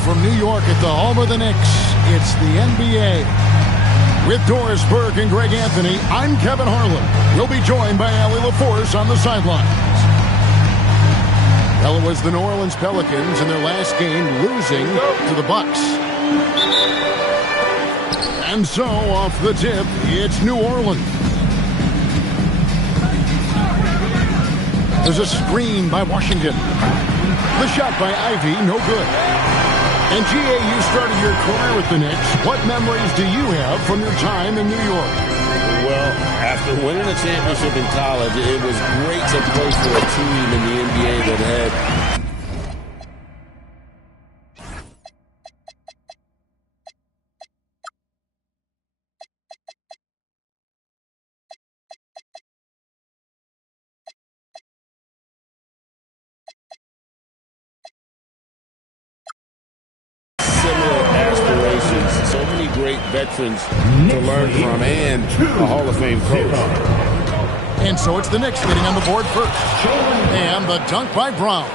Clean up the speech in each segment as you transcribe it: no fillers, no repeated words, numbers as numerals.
Live from New York at the home of the Knicks, it's the NBA. With Doris Burke and Greg Anthony, I'm Kevin Harlan. We'll be joined by Allie LaForce on the sidelines. Well, it was the New Orleans Pelicans in their last game losing to the Bucks. And so, off the tip, it's New Orleans. There's a screen by Washington. The shot by Ivy, no good. And GA, you started your career with the Knicks. What memories do you have from your time in New York? Well, after winning a championship in college, it was great to play for a team in the NBA that had so many great veterans to learn from and a Hall of Fame coach. And so it's the Knicks getting on the board first. And the dunk by Brown.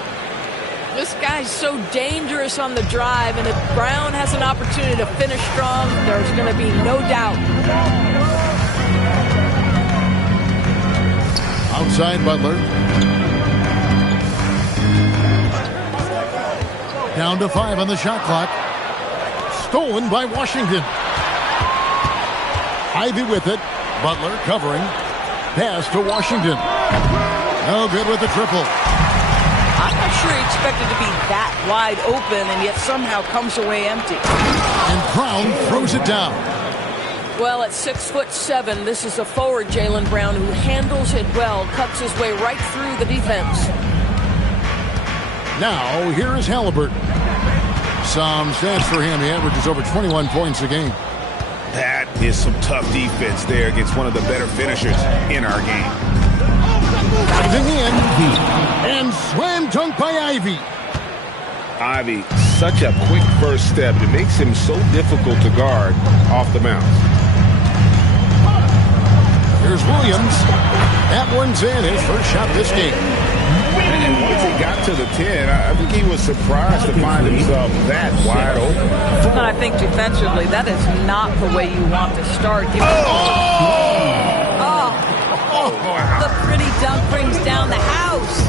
This guy's so dangerous on the drive, and if Brown has an opportunity to finish strong, there's going to be no doubt. Outside Butler. Down to 5 on the shot clock. Stolen by Washington. Ivy with it. Butler covering. Pass to Washington. No good with the triple. I'm not sure he expected to be that wide open and yet somehow comes away empty. And Brown throws it down. Well, at 6'7", this is a forward, Jaylen Brown, who handles it well, cuts his way right through the defense. Now, here is Halliburton. Some stats for him. He averages over 21 points a game. That is some tough defense there against one of the better finishers in our game. Diving in. And slam dunk by Ivy. Ivy, such a quick first step. It makes him so difficult to guard off the bounce. Here's Williams. That one's in. His first shot this game. And once he got to the 10, I think he was surprised to find himself that wide open. And I think defensively, that is not the way you want to start. The pretty dunk brings down the house.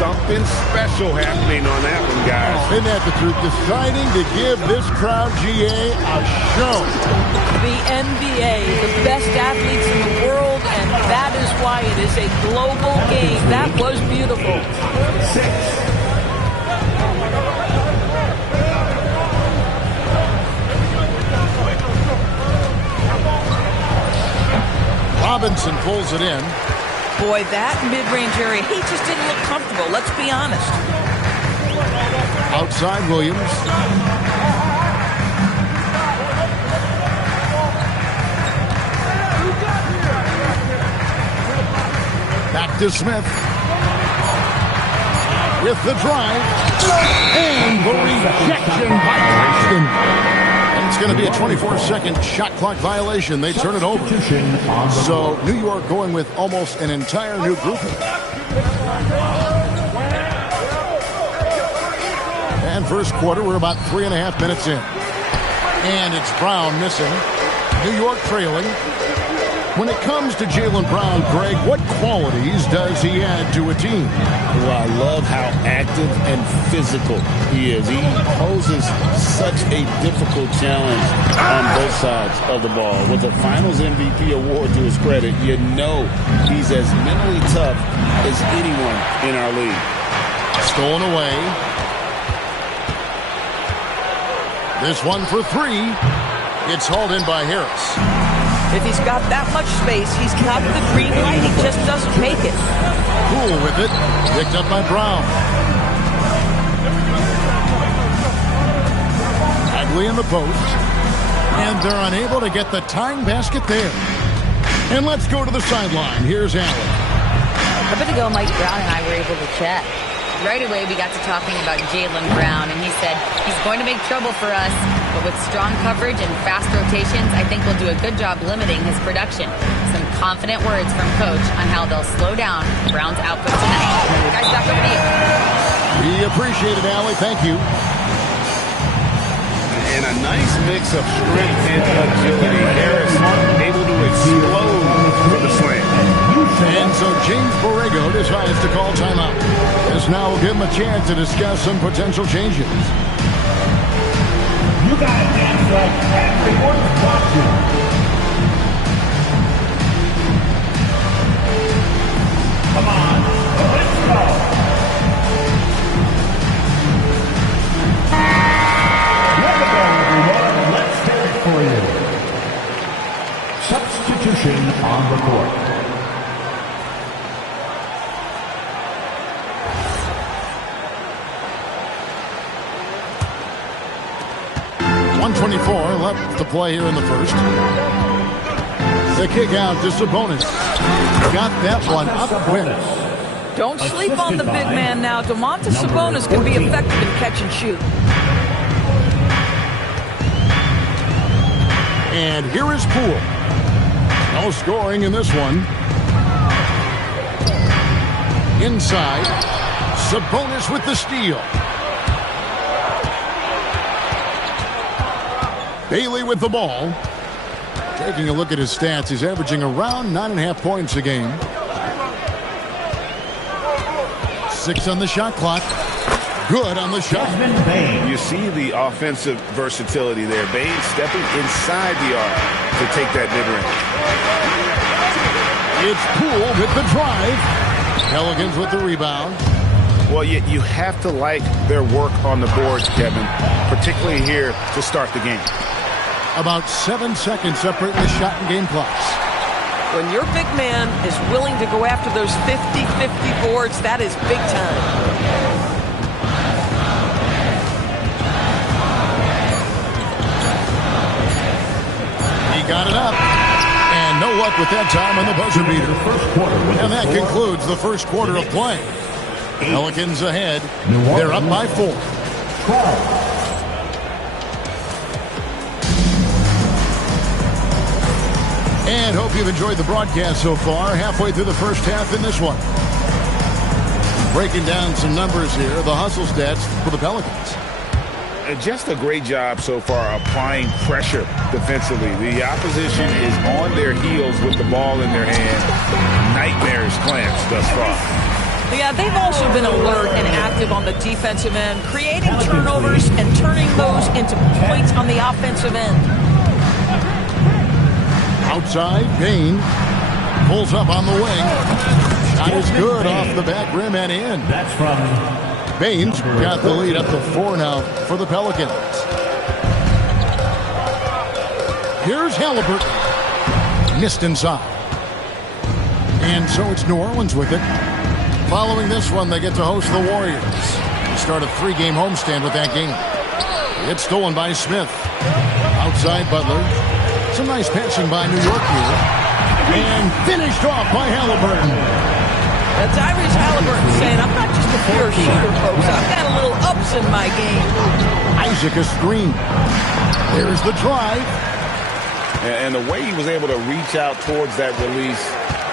Something special happening on that one, guys. Isn't that the truth? Deciding to give this crowd, GA, a show. The NBA, the best athletes in the world, and that is why it is a global game. That was beautiful. Robinson pulls it in. Boy, that mid-range area, he just didn't look comfortable. Let's be honest. Outside Williams. Back to Smith. With the drive. And the rejection by Claxton. And it's going to be a 24-second shot clock violation. They turn it over. So New York going with almost an entire new group. And first quarter, we're about 3.5 minutes in. And it's Brown missing. New York trailing. When it comes to Jaylen Brown, Greg, what qualities does he add to a team? Well, I love how active and physical he is. He poses such a difficult challenge on both sides of the ball. With the Finals MVP award to his credit, you know he's as mentally tough as anyone in our league. Stolen away. This one for 3. It's hauled in by Harris. If he's got that much space, he's got the green light. He just doesn't make it. Cool with it. Picked up by Brown. Bagley in the post. And they're unable to get the tying basket there. And let's go to the sideline. Here's Allen. A bit ago, Mike Brown and I were able to chat. Right away, we got to talking about Jaylen Brown, and he said, he's going to make trouble for us. But with strong coverage and fast rotations, I think we'll do a good job limiting his production. Some confident words from Coach on how they'll slow down Brown's output tonight. Guys, back over to you. We appreciate it, Allie. Thank you. And a nice mix of strength and agility. Harris able to explode for the slam. And so James Borrego decides to call timeout. This now will give him a chance to discuss some potential changes. You got to dance like everyone's watching. Come on, let's go. Here we go, everyone. Let's hear it for you. Substitution on the court. 1:24 left to play here in the first. The kick out to Sabonis. Got that one up quick. Don't sleep on the big man now. Domantas Sabonis can be effective in catch and shoot. And here is Poole. No scoring in this one. Inside. Sabonis with the steal. Bailey with the ball. Taking a look at his stats, he's averaging around 9.5 points a game. 6 on the shot clock. Good on the shot. You see the offensive versatility there. Bain stepping inside the arc to take that mid-range. It's Poole with the drive. Pelicans with the rebound. Well, you have to like their work on the boards, Kevin, particularly here to start the game. About 7 seconds separating the shot and game clocks. When your big man is willing to go after those 50-50 boards, that is big time. He got it up. And no luck with that time on the buzzer beater. And that concludes the first quarter of play. Pelicans ahead. They're up by 4. 12. And hope you've enjoyed the broadcast so far. Halfway through the first half in this one. Breaking down some numbers here. The hustle stats for the Pelicans. Just a great job so far applying pressure defensively. The opposition is on their heels with the ball in their hand. Nightmares clamps thus far. Yeah, they've also been alert and active on the defensive end, creating turnovers and turning those into points on the offensive end. Outside, Bain pulls up on the wing. Shot is good off the back rim and in. That's from Bain's got the lead up to 4 now for the Pelicans. Here's Halliburton. Missed inside. And so it's New Orleans with it. Following this one, they get to host the Warriors. They start a 3-game homestand with that game. It's stolen by Smith. Outside Butler. Some nice passing by New York here. And finished off by Halliburton. Tyrese Halliburton saying, I'm not just a pure shooter, folks. I've got a little ups in my game. Isaac a screen. There's the drive. And the way he was able to reach out towards that release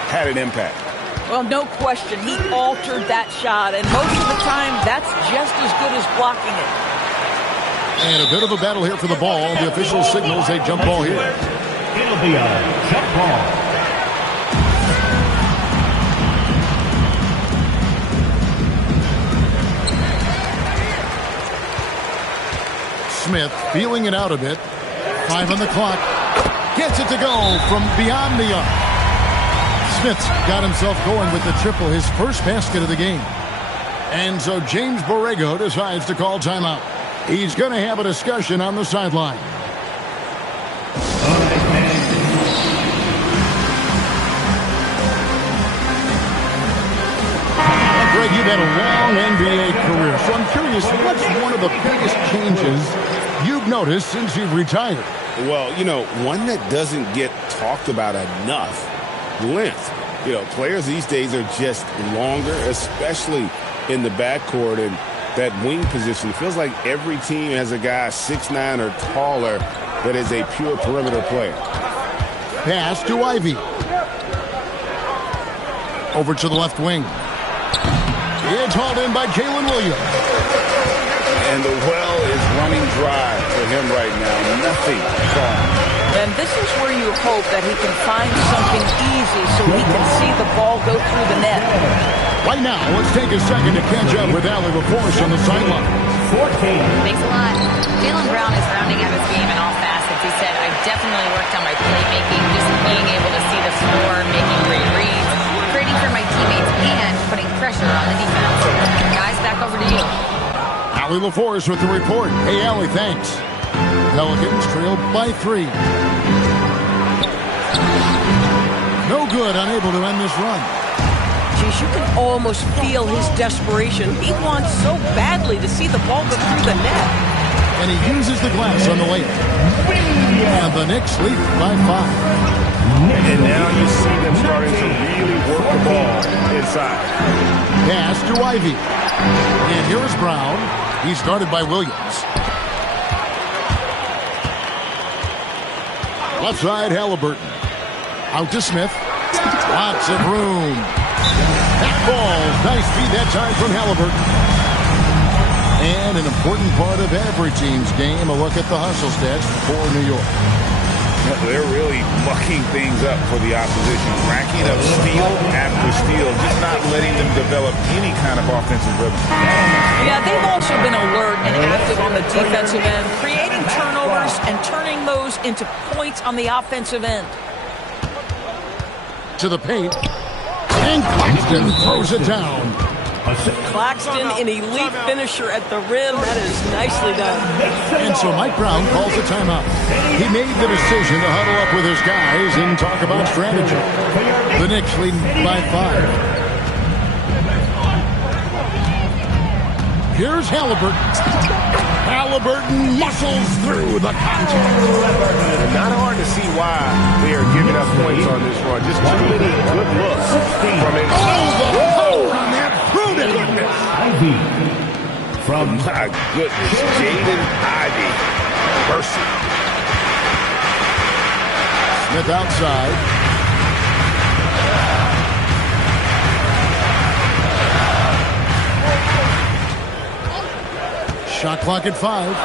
had an impact. Well, no question. He altered that shot, and most of the time, that's just as good as blocking it. And a bit of a battle here for the ball. The official signals a jump ball here. It'll be a jump ball. Smith feeling it out a bit. 5 on the clock. Gets it to go from beyond the arc. Smith's got himself going with the triple, his first basket of the game. And so James Borrego decides to call timeout. He's going to have a discussion on the sideline. Greg, you've had a long NBA career, so I'm curious, what's one of the biggest changes you've noticed since you've retired? Well, one that doesn't get talked about enough, length. Players these days are just longer, especially in the backcourt, and that wing position. It feels like every team has a guy 6'9" or taller that is a pure perimeter player. Pass to Ivy. Over to the left wing. It's hauled in by Jalen Williams. And the well is running dry for him right now. Nothing falling. And this is where you hope that he can find something easy so he can see the ball go through the net. Right now, let's take a second to catch up with Allie LaForce on the sideline. Thanks a lot. Jaylen Brown is rounding out his game in all facets. He said, I definitely worked on my playmaking, just being able to see the floor, making great reads, creating for my teammates, and putting pressure on the defense. Guys, back over to you. Allie LaForce with the report. Hey, Allie, thanks. Pelicans trailed by 3. No good, unable to end this run. Geez, you can almost feel his desperation. He wants so badly to see the ball go through the net. And he uses the glass on the layup. And the Knicks lead by 5. And now you see them starting to really work the ball inside. Pass to Ivy. And here is Brown. He's guarded by Williams. Left side, Halliburton. Out to Smith. Lots of room. That ball. Nice feed that time from Halliburton. And an important part of every team's game, a look at the hustle stats for New York. They're really mucking things up for the opposition, racking up steal after steal, just not letting them develop any kind of offensive rhythm. Yeah, they've also been alert and active on the defensive end, creating turnovers and turning those into points on the offensive end. To the paint. And Claxton throws it down. Claxton, an elite finisher at the rim. That is nicely done. And so Mike Brown calls a timeout. He made the decision to huddle up with his guys and talk about strategy. The Knicks leading by 5. Here's Halliburton. Halliburton muscles through the contact. Not hard to see why they are giving up points on this run. Just too many good looks from it. Oh, on that prudent. Ivy. From My goodness, Jaden Ivey. Mercy. Smith outside. Shot clock at 5.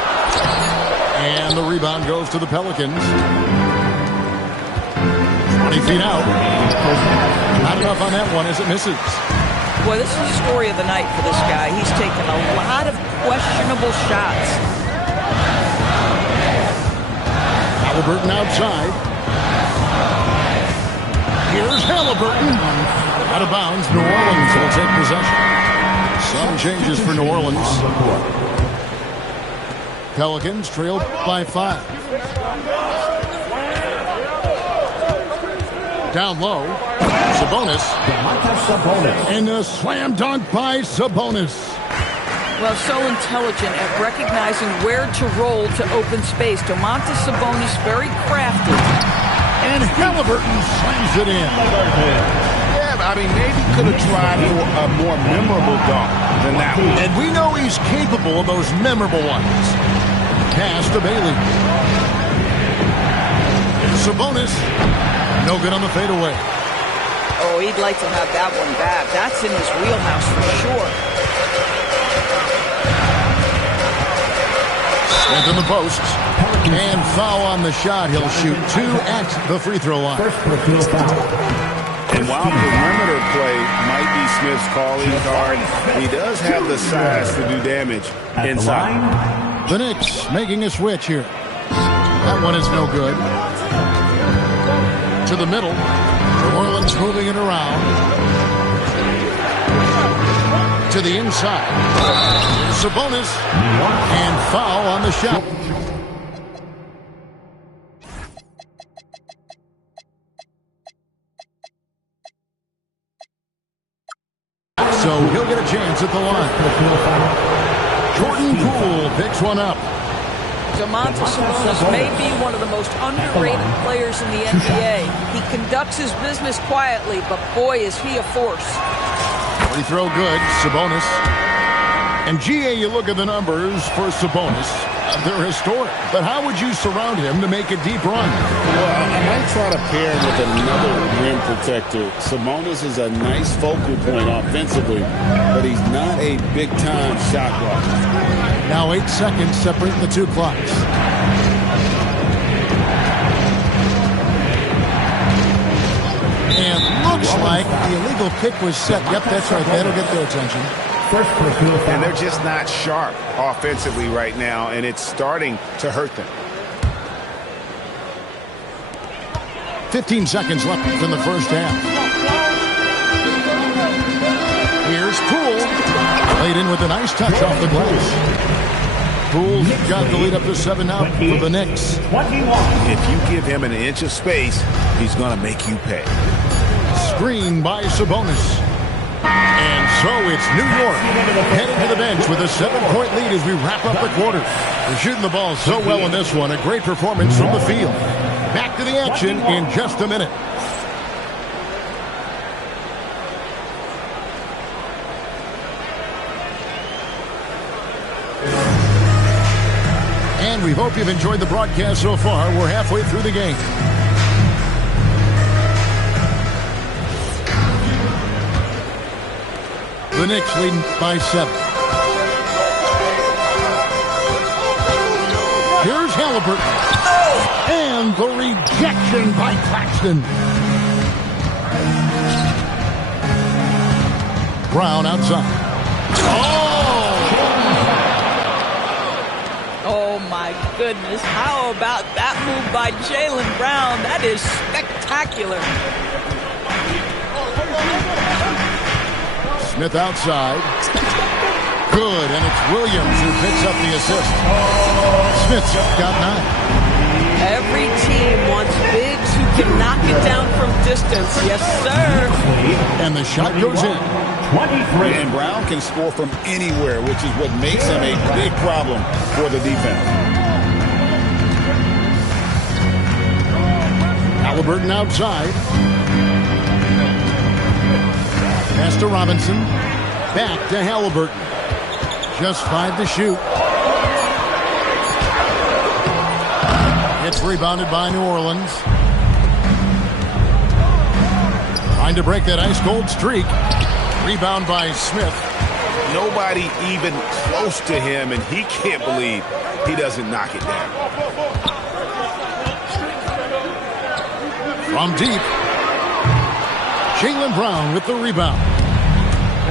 And the rebound goes to the Pelicans. 20 feet out. Not enough on that one as it misses. Boy, this is the story of the night for this guy. He's taken a lot of questionable shots. Halliburton outside. Here's Halliburton. Out of bounds. New Orleans will take possession. Some changes for New Orleans. Pelicans trailed by 5. Down low. Sabonis. And a slam dunk by Sabonis. Well, so intelligent at recognizing where to roll to open space. Domantas Sabonis, very crafty. And Halliburton slams it in. Yeah, I mean, maybe could have tried for a more memorable dunk than that one. And we know he's capable of those memorable ones. Pass to Bailey. Sabonis. No good on the fadeaway. Oh, he'd like to have that one back. That's in his wheelhouse for sure. Smith in the posts. And foul on the shot. He'll shoot 2 at the free throw line. And while perimeter play might be Smith's calling card, he does have the size to do damage inside. The Knicks making a switch here. That one is no good. To the middle. New Orleans moving it around. To the inside. Sabonis. And foul on the shot. So he'll get a chance at the line. Jordan Poole picks one up. Domantas Sabonis may be one of the most underrated players in the NBA. He conducts his business quietly, but boy, is he a force. Free throw good. Sabonis. And GA, you look at the numbers for Sabonis. They're historic. But how would you surround him to make a deep run? Well, I might try to pair him with another rim protector. Sabonis is a nice focal point offensively, but he's not a big-time shot blocker. Now 8 seconds separate the two clocks. And looks like the illegal kick was set. Yep, that's right. That'll get their attention. First personal foul. And they're just not sharp offensively right now, and it's starting to hurt them. 15 seconds left in the first half. Here's Poole. Played in with a nice touch off the glass. Poole's got the lead up to 7 now for the Knicks. 21. If you give him an inch of space, he's going to make you pay. Screen by Sabonis. And so it's New York heading to the bench with a 7-point lead as we wrap up the quarter. They're shooting the ball so well in this one. A great performance from the field. Back to the action in just a minute. And we hope you've enjoyed the broadcast so far. We're halfway through the game. The Knicks leading by 7. Here's Halliburton. And the rejection by Claxton. Brown outside. Oh, my goodness. How about that move by Jaylen Brown? That is spectacular. Smith outside. Good, and it's Williams who picks up the assist. Smith's got 9. Every team wants bigs who can knock it down from distance. Yes, sir. And the shot goes in. 23. And Brown can score from anywhere, which is what makes him a big problem for the defense. Halliburton outside. Pass to Robinson. Back to Halliburton. Just 5 to shoot. It's rebounded by New Orleans. Trying to break that ice-cold streak. Rebound by Smith. Nobody even close to him, and he can't believe he doesn't knock it down. From deep. Jaylen Brown with the rebound.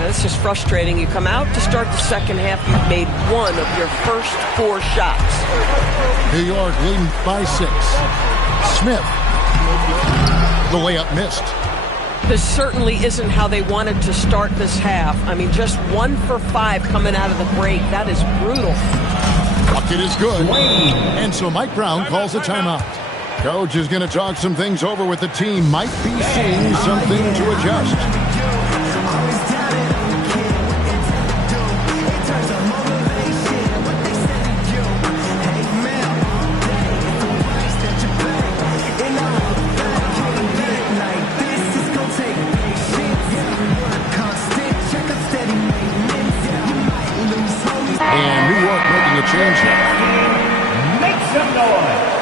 It's just frustrating. You come out to start the second half, you've made one of your first 4 shots. New York leading by 6. Smith. The layup missed. This certainly isn't how they wanted to start this half. I mean, just 1 for 5 coming out of the break. That is brutal. Bucket is good. And so Mike Brown calls a timeout. Coach is going to talk some things over with the team. Might be seeing something to adjust. And New York making a change here. Make some noise.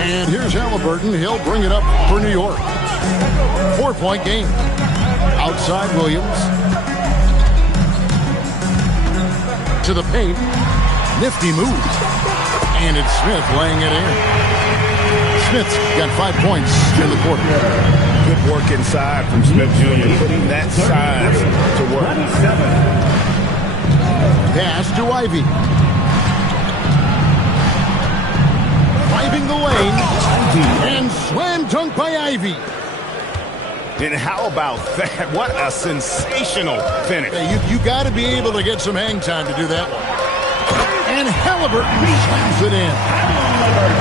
And here's Halliburton. He'll bring it up for New York. 4-point game. Outside Williams. To the paint. Nifty move. And it's Smith laying it in. Smith's got 5 points in the quarter. Good work inside from Smith Jr., putting that size to work. 27. Pass to Ivy. Driving the lane. And slam dunk by Ivy. And how about that? What a sensational finish. Hey, you got to be able to get some hang time to do that one. And Halliburton slams it in.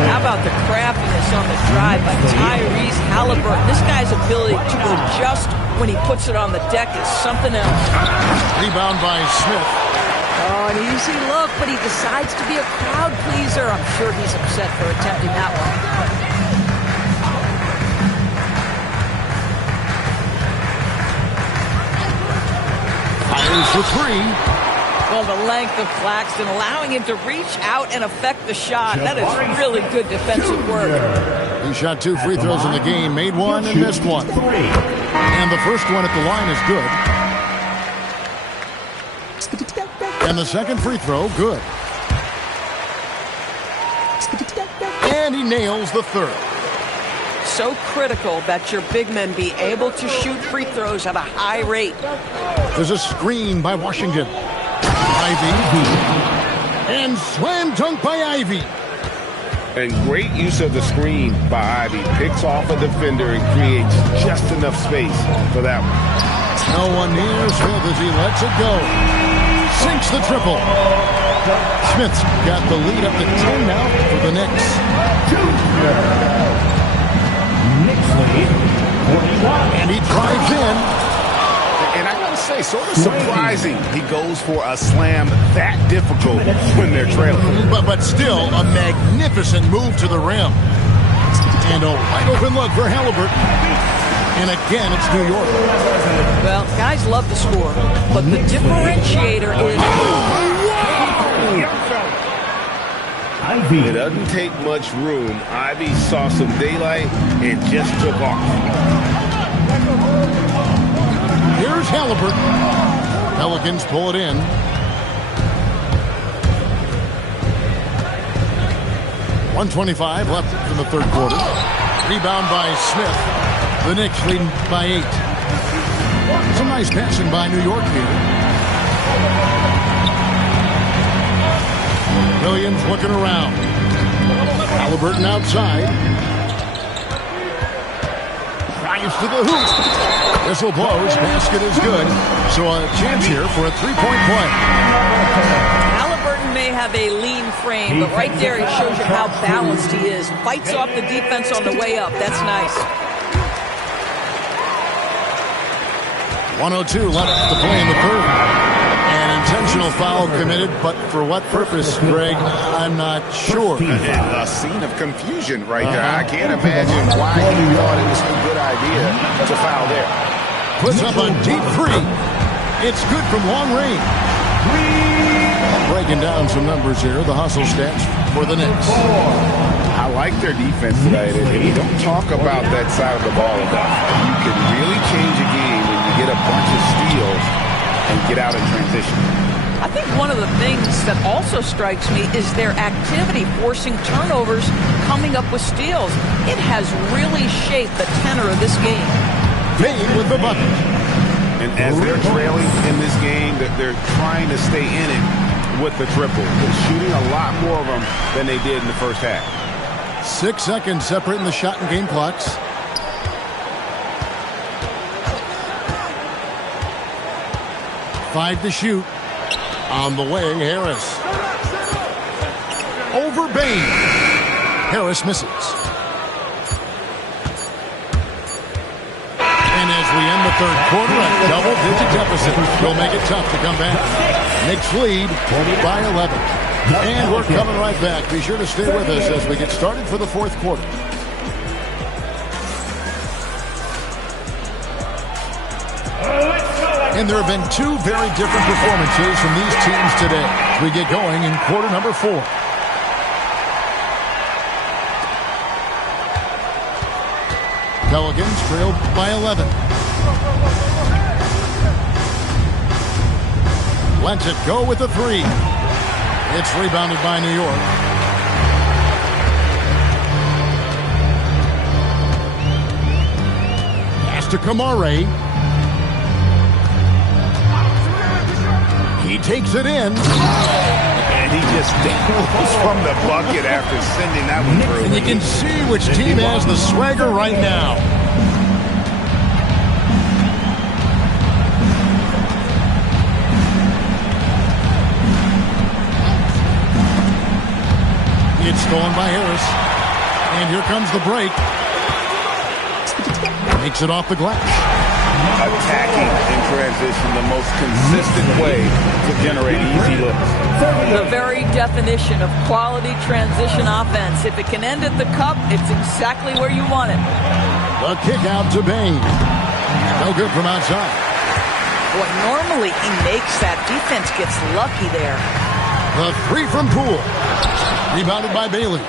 How about the craftiness on the drive by Tyrese Halliburton? This guy's ability to adjust when he puts it on the deck is something else. Rebound by Smith. Oh, an easy look, but he decides to be a crowd pleaser. I'm sure he's upset for attempting that one. Here's the three. Well, the length of Claxton allowing him to reach out and affect the shot. That is really good defensive work. He shot 2 free throws in the game, made one and missed one. And the first one at the line is good. And the second free throw, good. And he nails the third. So critical that your big men be able to shoot free throws at a high rate. There's a screen by Washington. Ivy. And slam dunk by Ivy. And great use of the screen by Ivy. Picks off a defender and creates just enough space for that one. No one near Smith as he lets it go. Sinks the triple. Smith's got the lead up to 10 now for the Knicks. Knicks lead, 41. And he drives in. And I gotta say, sort of surprising he goes for a slam that difficult when they're trailing. But still a magnificent move to the rim. And a wide open look for Halliburton. And again, it's New York. Well, guys love to score, but the differentiator is... Ivy. It doesn't take much room. Ivy saw some daylight and just took off. Here's Halliburton. Pelicans pull it in. .125 left in the third quarter. Rebound by Smith. The Knicks leading by 8. Some nice passing by New York here. Williams looking around. Halliburton outside. Drives to the hoop. Whistle blows. Basket is good. So a chance here for a three-point play. Halliburton may have a lean frame, but right there he shows you how balanced he is. Fights off the defense on the way up. That's nice. 1:02 left to play in the third. An intentional foul committed, but for what purpose, Greg? I'm not sure. A scene of confusion right there. I can't imagine why he thought it was a good idea to foul there. Puts up a deep three. It's good from long range. Breaking down some numbers here. The hustle stats for the Knicks. I like their defense tonight, and we don't talk about that side of the ball enough. You can really change a game when you get a bunch of steals and get out in transition. I think one of the things that also strikes me is their activity forcing turnovers, coming up with steals. It has really shaped the tenor of this game. Made with the bucket. And as they're trailing in this game, they're trying to stay in it with the triple. They're shooting a lot more of them than they did in the first half. 6 seconds separating the shot and game clocks. Five to shoot. On the way, Harris. Over Bain. Harris misses. And as we end the third quarter, a double-digit deficit will make it tough to come back. Knicks lead by 11. And we're coming right back. Be sure to stay with us as we get started for the fourth quarter. And there have been two very different performances from these teams today as we get going in quarter number 4. Pelicans trailed by 11. Lets it go with the three. It's rebounded by New York. Pass to Kamare. He takes it in. And he just dangles from the bucket after sending that one through. And you can see which team has the swagger right now. It's stolen by Harris. And here comes the break. Makes it off the glass. Attacking in transition, the most consistent way to generate easy looks. The very definition of quality transition offense. If it can end at the cup, it's exactly where you want it. The kick out to Bain. No good from outside. Boy, normally he makes that. Defense gets lucky there. The three from Poole. Rebounded by Bailey.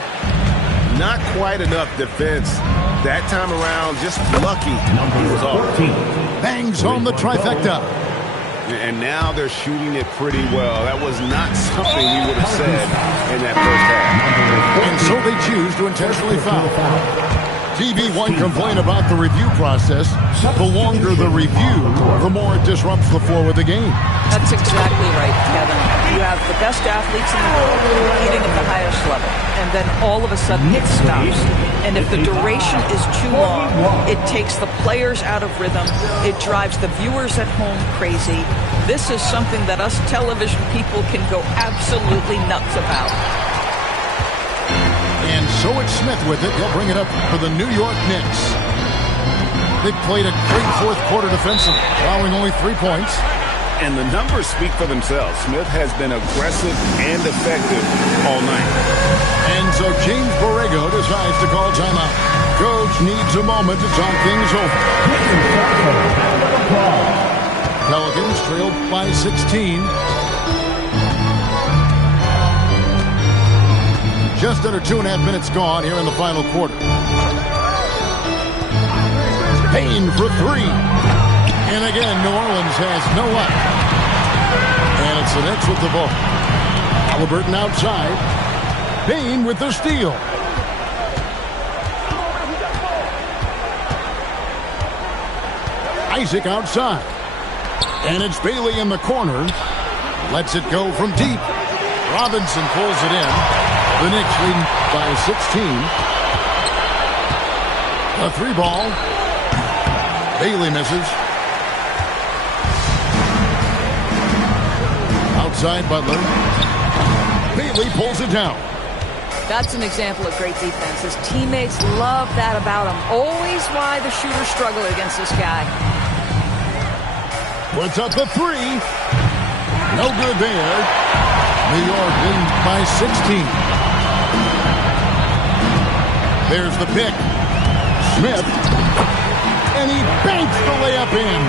Not quite enough defense. That time around, just lucky. He was off. Bangs home the trifecta. And now they're shooting it pretty well. That was not something we would have said in that first half. And so they choose to intentionally foul. TV won't complain about the review process. The longer the review, the more it disrupts the flow of the game. That's exactly right, Kevin. You have the best athletes in the world competing at the highest level, and then all of a sudden it stops. And if the duration is too long, it takes the players out of rhythm. It drives the viewers at home crazy. This is something that us television people can go absolutely nuts about. And so it's Smith with it. He'll bring it up for the New York Knicks. They played a great fourth quarter defensively, allowing only 3 points. And the numbers speak for themselves. Smith has been aggressive and effective all night. And so James Borrego decides to call timeout. Coach needs a moment to talk things over. Pelicans trailed by 16. Just under 2.5 minutes gone here in the final quarter. Payne for three. And again, New Orleans has no luck. And it's the Knicks with the ball. Halliburton outside. Payne with the steal. Isaac outside. And it's Bailey in the corner. Lets it go from deep. Robinson pulls it in. The Knicks lead by 16. A three ball. Bailey misses. Outside Butler. Bailey pulls it down. That's an example of great defense. His teammates love that about him. Always why the shooters struggle against this guy. Puts up the three. No good there. New York leads by 16. There's the pick. Smith. And he banks the layup in.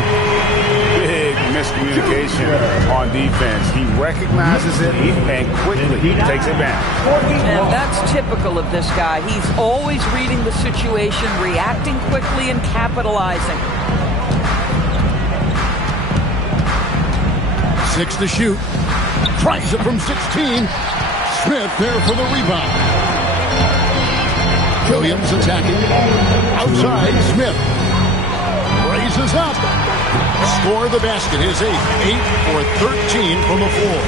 Big miscommunication on defense. He recognizes it and quickly takes it back. And that's typical of this guy. He's always reading the situation, reacting quickly, and capitalizing. 6 to shoot. Tries it from 16. Smith there for the rebound. Williams attacking. Outside, Smith. Raises up. Score the basket. His 8 for 13 from the floor.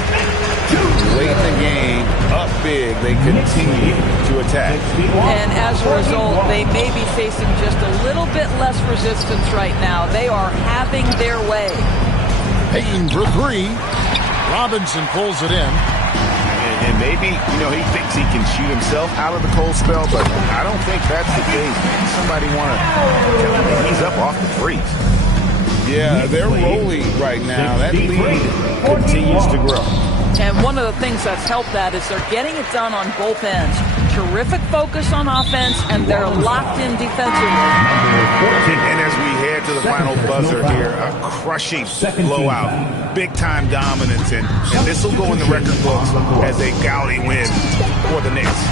Late in the game, up big, they continue to attack. And as a result, they may be facing just a little bit less resistance right now. They are having their way. Payne for three. Robinson pulls it in. And maybe, he thinks he can shoot himself out of the cold spell, but I don't think that's the case. Somebody want to ease up off the threes. Yeah, they're rolling right now. That lead continues to grow. And one of the things that's helped that is they're getting it done on both ends. Terrific focus on offense, and they're locked in defensively. And as we head to the final buzzer here, a crushing blowout, big-time dominance, and this will go in the record books as a gaudy win for the Knicks.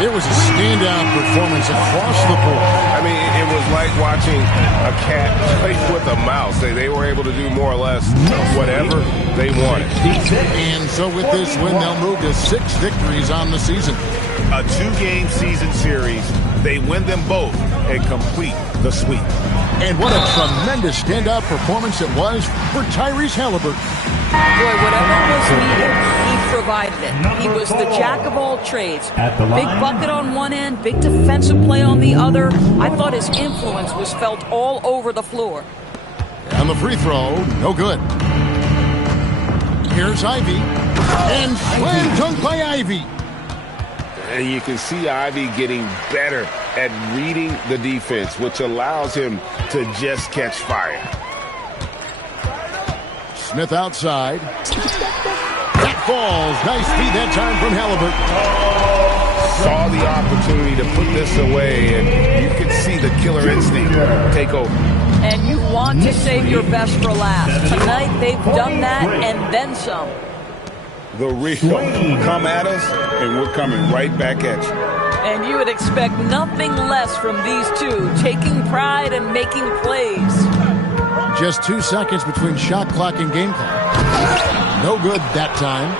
It was a standout performance across the board. I mean, it was like watching a cat play with a mouse. They were able to do more or less whatever they wanted. And so with this win, they'll move to 6 victories on the season. A 2-game season series. They win them both and complete the sweep. And what a tremendous standout performance it was for Tyrese Halliburton. Boy, whatever was needed, he provided it. He was the jack of all trades. Big bucket on one end, big defensive play on the other. I thought his influence was felt all over the floor. And the free throw, no good. Here's Ivy. And slam dunk by Ivy. And you can see Ivy getting better at reading the defense, which allows him to just catch fire. Smith outside. That falls. Nice feed that time from Halliburton. Saw the opportunity to put this away, and you can see the killer instinct take over. And you want to save your best for last. Tonight, they've done that and then some. The real come at us, and we're coming right back at you. And you would expect nothing less from these two, taking pride and making plays. Just 2 seconds between shot clock and game clock. No good that time.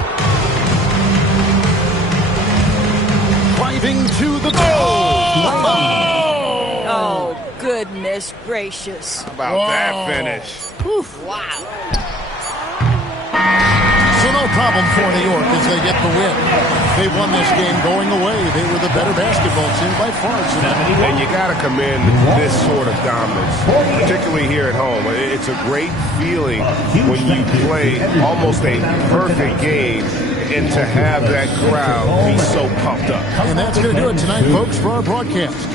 Driving to the goal. Oh, goodness gracious. How about that finish? Wow. So no problem for New York as they get the win. They won this game going away. They were the better basketball team by far tonight. And you got to commend this sort of dominance, particularly here at home. It's a great feeling when you play almost a perfect game and to have that crowd be so pumped up. And that's going to do it tonight, folks, for our broadcast.